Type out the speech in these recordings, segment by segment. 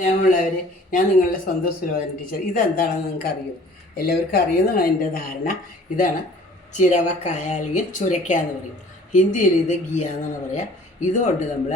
സ്നേഹമുള്ളവർ, ഞാൻ നിങ്ങളുടെ സ്വന്തം സുലോചന ടീച്ചർ. ഇതെന്താണെന്ന് നിങ്ങൾക്ക് അറിയോ? എല്ലാവർക്കും അറിയുന്നതാണ് എൻ്റെ ധാരണ. ഇതാണ് ചിരവക്കായ അല്ലെങ്കിൽ ചുരക്ക എന്ന് പറയും. ഹിന്ദിയിൽ ഇത് ഗിയ എന്നാണ് പറയുക. ഇതുകൊണ്ട് നമ്മൾ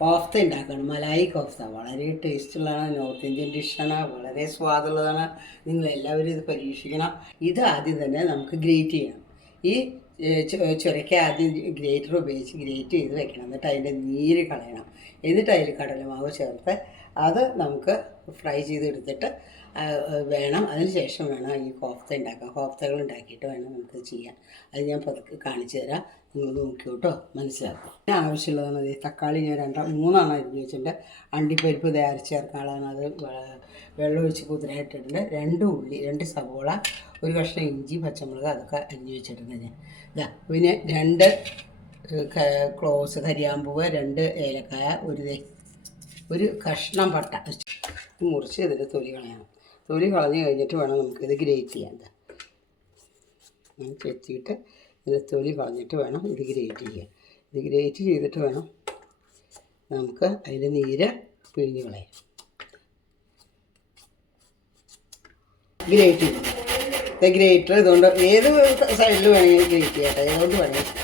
കോഫ്ത ഉണ്ടാക്കണം. മലായി കോഫ്ത വളരെ ടേസ്റ്റുള്ളതാണ്. നോർത്ത് ഇന്ത്യൻ ഡിഷാണ്. വളരെ സ്വാദുള്ളതാണ്. നിങ്ങളെല്ലാവരും ഇത് പരീക്ഷിക്കണം. ഇത് ആദ്യം തന്നെ നമുക്ക് ഗ്രേറ്റ് ചെയ്യണം. ഈ ചുരക്ക ആദ്യം ഗ്രേറ്റർ ഉപയോഗിച്ച് ഗ്രേറ്റ് ചെയ്ത് വെക്കണം. എന്നിട്ട് അതിൻ്റെ നീര് കളയണം. എന്നിട്ട് അതിൽ കടലമാവ് ചേർത്ത് അത് നമുക്ക് ഫ്രൈ ചെയ്തെടുത്തിട്ട് വേണം. അതിന് ശേഷം വേണം ഈ കോഫ്ത ഉണ്ടാക്കാം. കോഫ്തകൾ ഉണ്ടാക്കിയിട്ട് വേണം നമുക്ക് ചെയ്യാൻ. അത് ഞാൻ പതുക്കെ കാണിച്ചു തരാം. നിങ്ങൾ നോക്കി കേട്ടോ, മനസ്സിലാക്കും. പിന്നെ ആവശ്യമുള്ളതാണ് തക്കാളി. ഞാൻ 3 അരിഞ്ഞ് വെച്ചിട്ടുണ്ട്. അണ്ടിപ്പരിപ്പ് അരച്ച് ചേർക്കാനുള്ളതാണ്. അത് വെള്ളമൊഴിച്ച് കുതിരായിട്ടിട്ടുണ്ട്. 2 ഉള്ളി, 2 സവോള, 1 കഷ്ണം ഇഞ്ചി, പച്ചമുളക് അതൊക്കെ അരിഞ്ഞ് വെച്ചിട്ടുണ്ട് ഞാൻ. പിന്നെ 2 ക്ലോസ് കരിയാമ്പൂവ്, 2 ഏലക്കായ, ഒരു കഷ്ണം പട്ട മുറിച്ച് ഇതിൻ്റെ തൊലി കളയണം. തൊലി കളഞ്ഞ് കഴിഞ്ഞിട്ട് വേണം നമുക്കിത് ഗ്രേറ്റ് ചെയ്യാൻ. ചെത്തിയിട്ട് ഇതിൻ്റെ തൊലി കളഞ്ഞിട്ട് വേണം ഇത് ഗ്രേറ്റ് ചെയ്യാൻ. ഇത് ഗ്രേറ്റ് ചെയ്തിട്ട് വേണം നമുക്ക് അതിൻ്റെ നീര് പിഴിഞ്ഞ് കളയാം. ഗ്രേറ്റ് ചെയ്തു. ഗ്രേറ്റർ ഇതുകൊണ്ട് ഏത് സൈഡിൽ വേണമെങ്കിൽ ഗ്രേറ്റ് ചെയ്യട്ടെ. ഏതുകൊണ്ട് വേണമെങ്കിൽ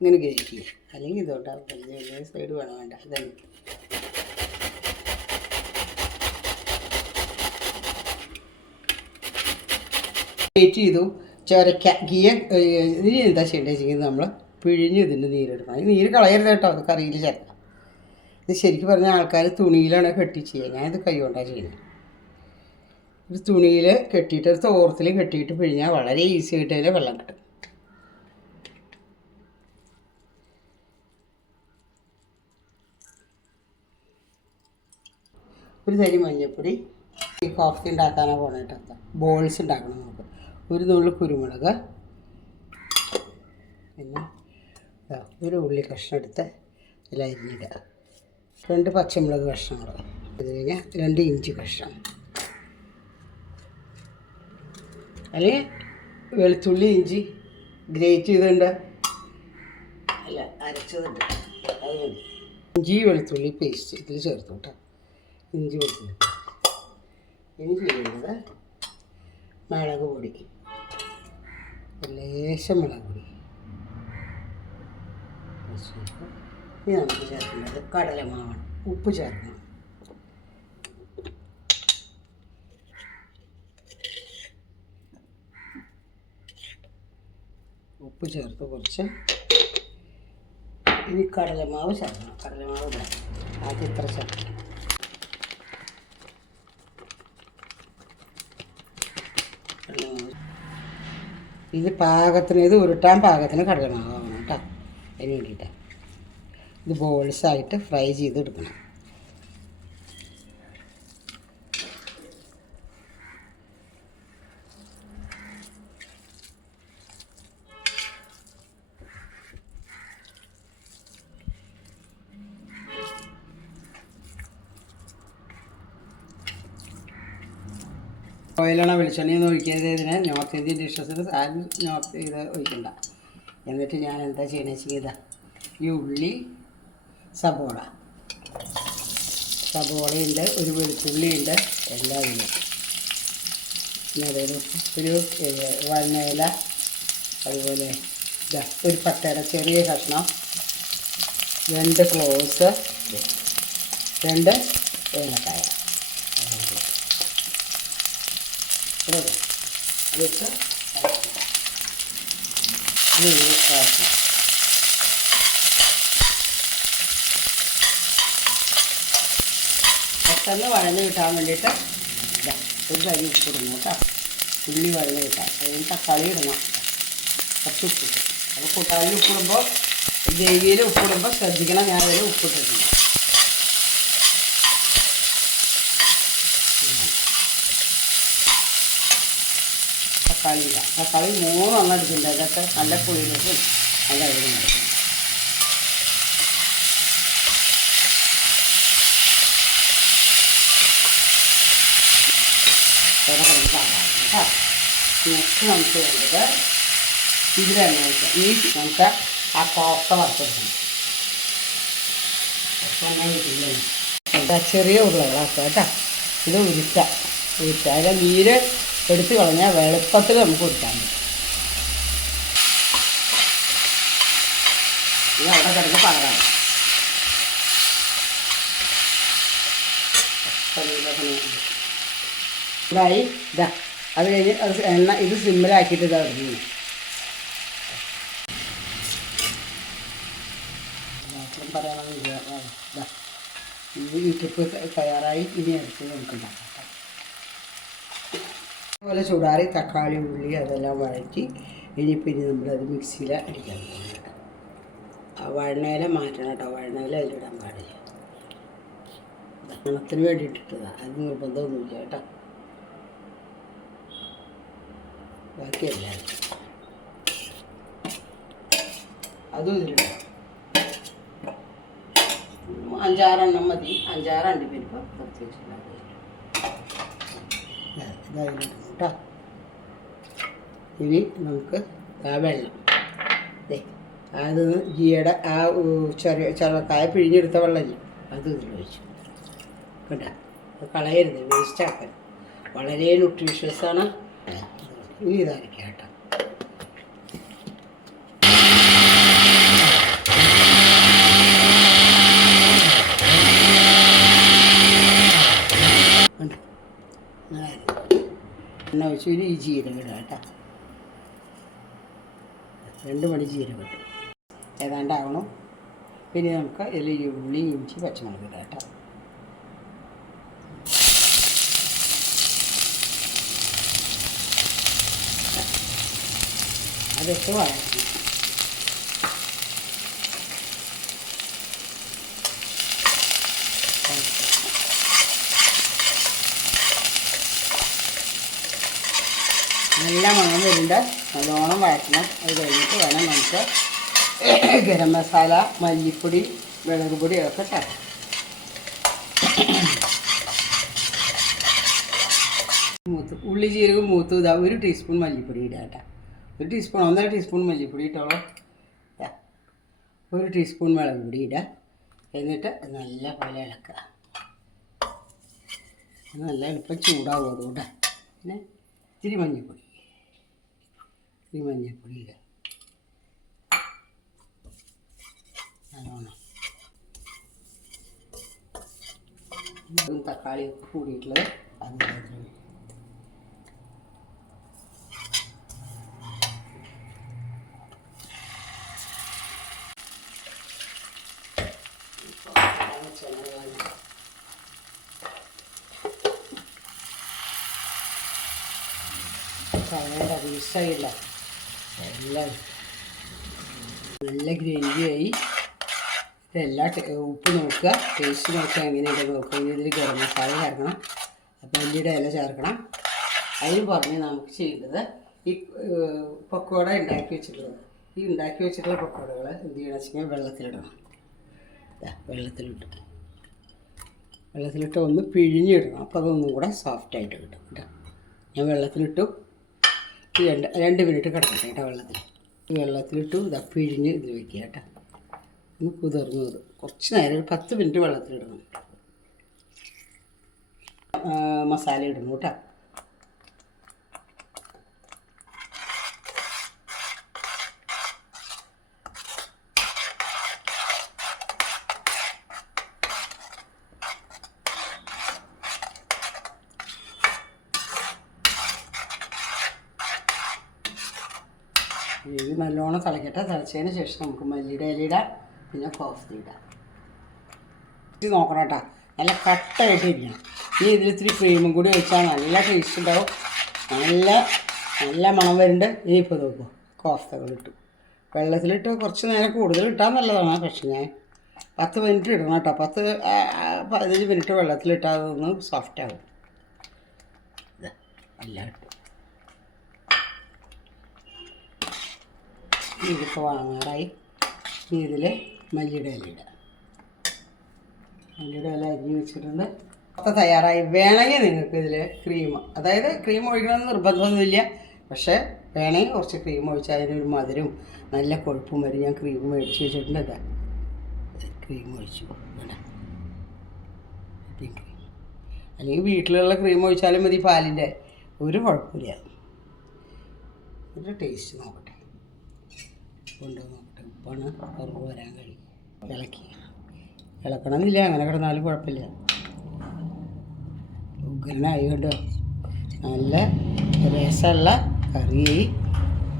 ഇങ്ങനെ ഗ്രേറ്റ് ചെയ്യും. അല്ലെങ്കിൽ ഇതുകൊണ്ടാണ് സൈഡ് വേണം, വേണ്ട ഇതന്നെ. ഗ്രേറ്റ് ചെയ്തു. ചുരക്ക ഗിയ ഇതിന് എന്താ ചെയ്യേണ്ടത് ചെയ്യുന്നത്, നമ്മൾ പിഴിഞ്ഞ് ഇതിൻ്റെ നീരെടുക്കണം. ഈ നീര് കളയരുത് കേട്ടോ, അത് കറിയിൽ ചേർക്കാം. ഇത് ശരിക്കും പറഞ്ഞാൽ ആൾക്കാർ തുണിയിലാണ് കെട്ടി ചെയ്യുക. ഞാനിത് കൈ കൊണ്ടാണ് ചെയ്യുന്നത്. ഒരു തുണിയിൽ കെട്ടിയിട്ട് ഒരു തോർത്തിൽ കെട്ടിയിട്ട് പിഴിഞ്ഞാൽ വളരെ ഈസി ആയിട്ട് അതിൽ വെള്ളം കിട്ടും. ഒരു തരി മഞ്ഞൾപ്പൊടി. ഈ കോഫി ഉണ്ടാക്കാനാണ് പോകണേട്ടോ. ബോൾസ് ഉണ്ടാക്കണം നമുക്ക്. ഒരു നുള്ളു കുരുമുളക്, പിന്നെ ഒരു ഉള്ളി കഷ്ണം എടുത്ത് ഇതിൽ അരിഞ്ഞിടുക. 2 പച്ചമുളക് കഷ്ണങ്ങൾ, അത് കഴിഞ്ഞാൽ 2 ഇഞ്ചി കഷ്ണം, അല്ലെങ്കിൽ വെളുത്തുള്ളി ഇഞ്ചി ഗ്രേറ്റ് ചെയ്തിട്ടുണ്ട്, അല്ല അരച്ചതുണ്ട്, അത് മതി. ഇഞ്ചി വെളുത്തുള്ളി പേസ്റ്റ് ഇതിൽ ചേർത്ത് കേട്ടോ. ഇഞ്ചി വെളുത്തുള്ളി. ഇനി ചെയ്യുന്നത് മുളക് പൊടി, ലേശം മുളക് പൊടി. ഇനി നമുക്ക് ചേർക്കുന്നത് കടലമാവാണ്. ഉപ്പ് ചേർക്കണം. ഉപ്പ് ചേർത്ത് കുറച്ച് ഇനി കടലമാവ് ചേർക്കണം. കടലമാവ് ഇടാം. ആദ്യം ഇത്ര ചേർക്കണം. ഇത് പാകത്തിന്, ഇത് ഉരുട്ടാൻ പാകത്തിന് കടലമാവാണ് കേട്ടോ. അതിന് വേണ്ടിയിട്ടാണ്. ഇത് ബോൾസായിട്ട് ഫ്രൈ ചെയ്തെടുക്കണം. ഓയിലാണോ വെളിച്ചെണ്ണയൊന്നും ഒഴിക്കാതെ ഇതിന് നോർത്ത് ഇന്ത്യൻ ഡിഷസിന് നോർത്ത് ഇത് ഒഴിക്കണ്ട. എന്നിട്ട് ഞാൻ എന്താ ചെയ്യണമെന്ന് വെച്ചാൽ ഇതാ ഈ ഉള്ളി, സബോളയുണ്ട്, ഒരു വെളുത്തുള്ളിയുണ്ട്, എല്ലാം ഇതിന്. പിന്നെ അതായത് ഒരു വനയില, അതുപോലെ ഇതാ ഒരു പട്ടയുടെ ചെറിയ കഷ്ണം, 2 ക്ലോസ്, 2 ഏലക്കായ വെച്ച് പെട്ടെന്ന് വഴന്ന് കിട്ടാൻ വേണ്ടിയിട്ട് ഒരു തരി ഉപ്പിടണം കേട്ടോ. ഉള്ളി വഴന്ന് കിട്ടാൻ. അതിന് തക്കാളി ഇടണം. കുറച്ച് ഉപ്പിട്ട്. അപ്പോൾ കൂട്ടാളിൽ ഉപ്പിടുമ്പോൾ, ഗ്രേവിയിൽ ഉപ്പിടുമ്പോൾ ശ്രദ്ധിക്കണം. ഞാൻ അതിൽ ഉപ്പിട്ടിട്ടുണ്ട്. തക്കാളി ഇല്ല. തക്കാളി 3 എടുക്കുന്നുണ്ട്. അതൊക്കെ നല്ല പുളിയിലും നല്ല അഴുകുന്നുണ്ട്. കേട്ടോ. നെക്സ്റ്റ് നമുക്ക് വേണ്ടത് ഇതിൽ തന്നെ വെച്ചാൽ ഈ നമുക്ക് ആ കോഫ്ത വറുത്തെടുക്കണം. എണ്ണ കിട്ടില്ല. എന്താ ചെറിയ ഉരുളകളാക്കുക കേട്ടോ. ഇത് ഉരുട്ടാം. അതിൻ്റെ നീര് എടുത്ത് കളഞ്ഞാൽ എളുപ്പത്തിൽ നമുക്ക് ഉരുട്ടാൻ പറ്റും. ഇത് അവിടെ കിടന്ന് പറയണം. ഇതായി ഇതാ. അത് കഴിഞ്ഞ് അത് എണ്ണ ഇത് സിമ്മിലാക്കിയിട്ട് ഇതാ ഇടുന്നു. പറയണമെന്നില്ല. ഇതാ ഈ ട്രിപ്പ് തയ്യാറായി. ഇനി അടുത്ത് നമുക്ക് ഉണ്ടാക്കാം. അതുപോലെ ചൂടാറി തക്കാളി ഉള്ളി അതെല്ലാം വഴറ്റി ഇനി നമ്മളത് മിക്സിയിൽ അടിക്കാൻ പോകും. ആ വഴണയില മാറ്റണം കേട്ടോ. വഴണയില അതിലിടാൻ പാടില്ല. മണത്തിന് വേണ്ടിയിട്ടിട്ടതാണ്. അത് നിർബന്ധമൊന്നുമില്ല കേട്ടോ. ബാക്കിയല്ല അതും ഇതിലിടാം. 5-6 മതി. 5-6 അണ്ടിപ്പരിപ്പ് പ്രത്യേകിച്ച് ഇതായിരുന്നു കേട്ടോ. നമുക്ക് ആ വെള്ളം അത് ജീയുടെ ആ ചെറുക്കായ പിഴിഞ്ഞെടുത്ത വെള്ളമില്ല അത് ഇതിലൊഴിച്ചു കേട്ടോ. അത് കളയരുത്, വേസ്റ്റാക്കാൻ. വളരെ ന്യൂട്രീഷ്യസാണ്. ഇനി ഇതായിരിക്കാം കേട്ടോ. എണ്ണ ഒഴിച്ച് ഈ ജീരകം ഇടുക കേട്ടോ. 2 മണി ജീരകം ഇട്ടു. ഏതാണ്ടാവണം. പിന്നെ നമുക്ക് ഇതിൽ ഉള്ളി ഇഞ്ചി പച്ചമുളക് ഇടാം കേട്ടോ. അതൊക്കെ വഴറ്റി നല്ല മണം വരുന്നുണ്ട്. നല്ലോണം വഴറ്റണം. അത് കഴിഞ്ഞിട്ട് വേണം നമുക്ക് ഗരം മസാല, മല്ലിപ്പൊടി, മുളക് പൊടിയൊക്കെ ചേർക്കാം. ഉള്ളി ജീരകം മൂത്ത് ഇതാ 1 ടീസ്പൂൺ മല്ലിപ്പൊടി ഇടുക കേട്ടോ. 1 ടീസ്പൂൺ 1.5 ടീസ്പൂൺ മല്ലിപ്പൊടി ഇട്ടോളൂ. 1 ടീസ്പൂൺ മുളക് പൊടി ഇടുക. എന്നിട്ട് നല്ല പോലെ ഇളക്കുക. നല്ല എളുപ്പം ചൂടാവും. അതുകൊണ്ട് പിന്നെ ഇത്തിരി മഞ്ഞൾപ്പൊടി ഇടുക. നല്ലോണം തക്കാളിയൊക്കെ കൂടിയിട്ടുള്ളത് അത് കളയേണ്ട വീഴ്ചയില്ല. എല്ലാം നല്ല ഗ്രേവിയായി. ഇതെല്ലാം ഉപ്പ് നോക്കുക, ടേസ്റ്റ് നോക്കുക, എങ്ങനെയുണ്ട് നോക്കുക. ഇനി ഇതിൽ ഗരം മസാല ചേർക്കണം, മല്ലിയുടെ ഇല ചേർക്കണം. അതിന് പുറമെ നമുക്ക് ചെയ്യേണ്ടത് ഈ പക്കോട ഉണ്ടാക്കി വെച്ചിട്ടുള്ളത്. ഈ ഉണ്ടാക്കി വെച്ചിട്ടുള്ള പക്കോടകൾ എന്ത് ചെയ്യണം വെച്ച് കഴിഞ്ഞാൽ വെള്ളത്തിലിടണം. വെള്ളത്തിലിട്ട് ഒന്ന് പിഴിഞ്ഞിടണം. അപ്പോൾ അതൊന്നും കൂടെ സോഫ്റ്റായിട്ട് കിട്ടും കേട്ടോ. ഞാൻ വെള്ളത്തിലിട്ടു. 2 മിനിറ്റ് കിടക്കട്ടെ കേട്ടോ വെള്ളത്തിലിട്ടു. ഇതാ പിഴിഞ്ഞ് ഇതിൽ വയ്ക്കുക കേട്ടോ. ഒന്ന് കുതിർന്നത് കുറച്ച് നേരം 10 മിനിറ്റ് വെള്ളത്തിലിടണം. മസാല ഇടണം കേട്ടോ. ഇത് നല്ലോണം തിളക്കട്ടെ. തിളച്ചതിന് ശേഷം നമുക്ക് മല്ലിയുടെ ഇല ഇടാം, പിന്നെ കോഫി ഇടാം. ഇത് നോക്കണം കേട്ടോ, നല്ല കട്ടായിട്ട് ഇരിക്കണം. ഇനി ഇതിൽ ഇത്തിരി ക്രീമും കൂടി ഒഴിച്ചാൽ നല്ല ടേസ്റ്റ് ഉണ്ടാവും. നല്ല മണം വരുന്നുണ്ട്. ഇനിയിപ്പോൾ നോക്കുക, കോഫ്തകൾ ഇട്ടു. വെള്ളത്തിലിട്ട് കുറച്ച് നേരം കൂടുതൽ ഇട്ടാൽ നല്ലതാണ്. പക്ഷേ ഞാൻ 10 മിനിറ്റ് ഇടണം കേട്ടോ. 10-15 മിനിറ്റ് വെള്ളത്തിലിട്ടാൽ അതൊന്ന് സോഫ്റ്റ് ആവും. എല്ലാം ഇട്ടു. ഇതിപ്പോൾ വാങ്ങാറായി. ഇതിൽ മല്ലിയുടെ ഇല ഇടുക. മല്ലിയുടെ ഇല അരിഞ്ഞ് വെച്ചിട്ടുണ്ട്. ഒക്കെ തയ്യാറായി. വേണമെങ്കിൽ നിങ്ങൾക്ക് ഇതിൽ ക്രീം, അതായത് ക്രീം ഒഴിക്കണമെന്ന് നിർബന്ധമൊന്നുമില്ല. പക്ഷേ വേണമെങ്കിൽ കുറച്ച് ക്രീം ഒഴിച്ചാൽ അതിനൊരു മധുരവും നല്ല കൊഴുപ്പും വരും. ഞാൻ ക്രീം മേടിച്ച് വെച്ചിട്ടുണ്ട്. ക്രീം ഒഴിച്ചു. Whipping cream. അല്ലെങ്കിൽ വീട്ടിലുള്ള ക്രീം ഒഴിച്ചാലും മതി, പാലിൻ്റെ ഒരു കുഴപ്പമില്ല. ഒരു ടേസ്റ്റ് നോക്കട്ടെ, കൊണ്ടുവന്ന് നോക്കട്ടെ. ഉപ്പാണ് ഉറവ് വരാൻ കഴിയും. ഇളക്കണമെന്നില്ല, അങ്ങനെ കിടന്നാലും കുഴപ്പമില്ല. ഉഗ്രനായി കൊണ്ട് നല്ല രസമുള്ള കറി.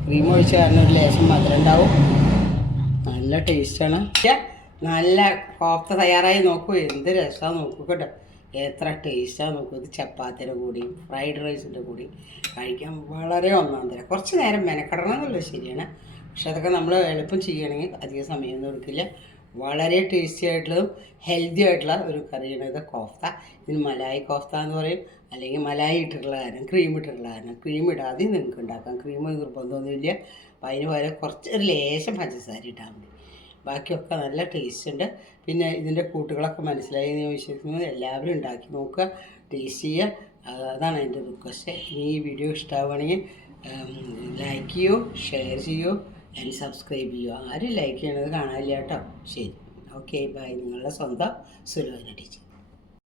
ക്രീം ഒഴിച്ച് കാരണം ഒരു ലേശം മധുരം ഉണ്ടാവും. നല്ല ടേസ്റ്റാണ്. നല്ല കോഫ്ത തയ്യാറായി നോക്കൂ, എന്ത് രസമാണ് നോക്കൂ കേട്ടോ, എത്ര ടേസ്റ്റാണ് നോക്കൂ. ഇത് ചപ്പാത്തിയുടെ കൂടിയും ഫ്രൈഡ് റൈസിൻ്റെ കൂടി കഴിക്കാൻ വളരെ ഒന്നാം തരം. കുറച്ച് നേരം മെനക്കെടണം എന്നുള്ളത് ശരിയാണ്, പക്ഷെ അതൊക്കെ നമ്മൾ എളുപ്പം ചെയ്യണമെങ്കിൽ അധികം സമയമൊന്നും എടുക്കില്ല. വളരെ ടേസ്റ്റി ആയിട്ടുള്ളതും ഹെൽത്തി ആയിട്ടുള്ള ഒരു കറിയാണ് ഇത് കോഫ്ത. ഇതിന് മലായി കോഫ്ത എന്ന് പറയും, അല്ലെങ്കിൽ മലായി ഇട്ടിട്ടുള്ള കാരണം, ക്രീം ഇട്ടിട്ടുള്ള കാരണം. ക്രീം ഇടാതെ നിങ്ങൾക്ക് ഉണ്ടാക്കാം, ക്രീം നിർബന്ധമൊന്നുമില്ല. അപ്പം അതിന് പകരം കുറച്ച് ഒരു ലേശം പഞ്ചസാര ഇട്ടാൽ മതി. ബാക്കിയൊക്കെ നല്ല ടേസ്റ്റ് ഉണ്ട്. പിന്നെ ഇതിൻ്റെ കൂട്ടുകളൊക്കെ മനസ്സിലായി എന്ന് വിശ്വസിക്കുന്നു. എല്ലാവരും ഉണ്ടാക്കി നോക്കുക, ടേസ്റ്റ് ചെയ്യുക, അതാണ് എൻ്റെ റിക്വസ്റ്റ്. ഇനി ഈ വീഡിയോ ഇഷ്ടമാവുകയാണെങ്കിൽ ലൈക്ക് ചെയ്യൂ, ഷെയർ ചെയ്യൂ, ആൻഡ് സബ്സ്ക്രൈബ് ചെയ്യുക. ആരും ലൈക്ക് ചെയ്യണത് കാണാനില്ല കേട്ടോ. ശരി, ഓക്കെ, ബൈ. നിങ്ങളുടെ സ്വന്തം സുലോചന ടീച്ചർ.